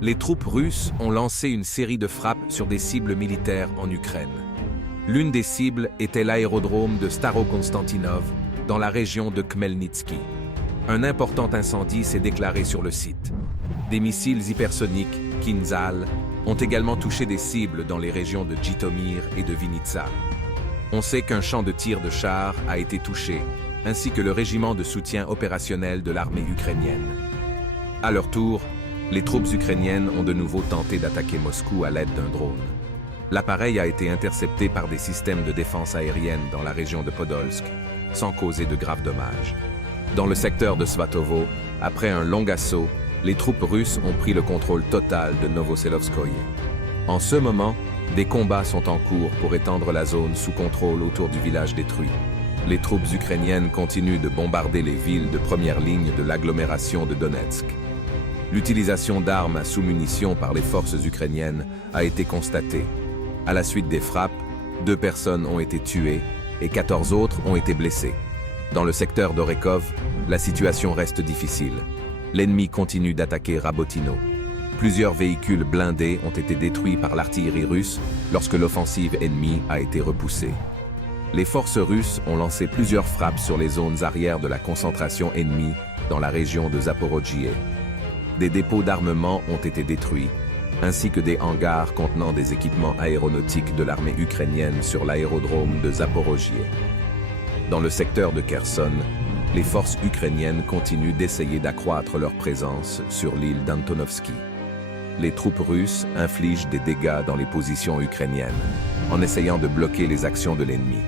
Les troupes russes ont lancé une série de frappes sur des cibles militaires en Ukraine. L'une des cibles était l'aérodrome de Starokonstantinov, dans la région de Khmelnytsky. Un important incendie s'est déclaré sur le site. Des missiles hypersoniques, Kinzhal, ont également touché des cibles dans les régions de Jytomyr et de Vinnytsia. On sait qu'un champ de tir de chars a été touché, ainsi que le régiment de soutien opérationnel de l'armée ukrainienne. À leur tour, les troupes ukrainiennes ont de nouveau tenté d'attaquer Moscou à l'aide d'un drone. L'appareil a été intercepté par des systèmes de défense aérienne dans la région de Podolsk, sans causer de graves dommages. Dans le secteur de Svatovo, après un long assaut, les troupes russes ont pris le contrôle total de Novoselovskoye. En ce moment, des combats sont en cours pour étendre la zone sous contrôle autour du village détruit. Les troupes ukrainiennes continuent de bombarder les villes de première ligne de l'agglomération de Donetsk. L'utilisation d'armes à sous-munitions par les forces ukrainiennes a été constatée. À la suite des frappes, 2 personnes ont été tuées et 14 autres ont été blessées. Dans le secteur d'Orekov, la situation reste difficile. L'ennemi continue d'attaquer Rabotino. Plusieurs véhicules blindés ont été détruits par l'artillerie russe lorsque l'offensive ennemie a été repoussée. Les forces russes ont lancé plusieurs frappes sur les zones arrières de la concentration ennemie dans la région de Zaporojye. Des dépôts d'armement ont été détruits, ainsi que des hangars contenant des équipements aéronautiques de l'armée ukrainienne sur l'aérodrome de Zaporojye. Dans le secteur de Kherson, les forces ukrainiennes continuent d'essayer d'accroître leur présence sur l'île d'Antonovsky. Les troupes russes infligent des dégâts dans les positions ukrainiennes, en essayant de bloquer les actions de l'ennemi.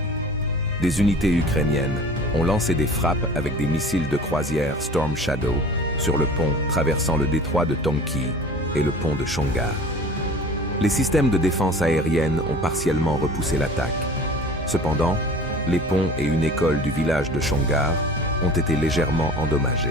Des unités ukrainiennes ont lancé des frappes avec des missiles de croisière Storm Shadow sur le pont traversant le détroit de Tonki et le pont de Chongar. Les systèmes de défense aérienne ont partiellement repoussé l'attaque. Cependant, les ponts et une école du village de Chongar ont été légèrement endommagés.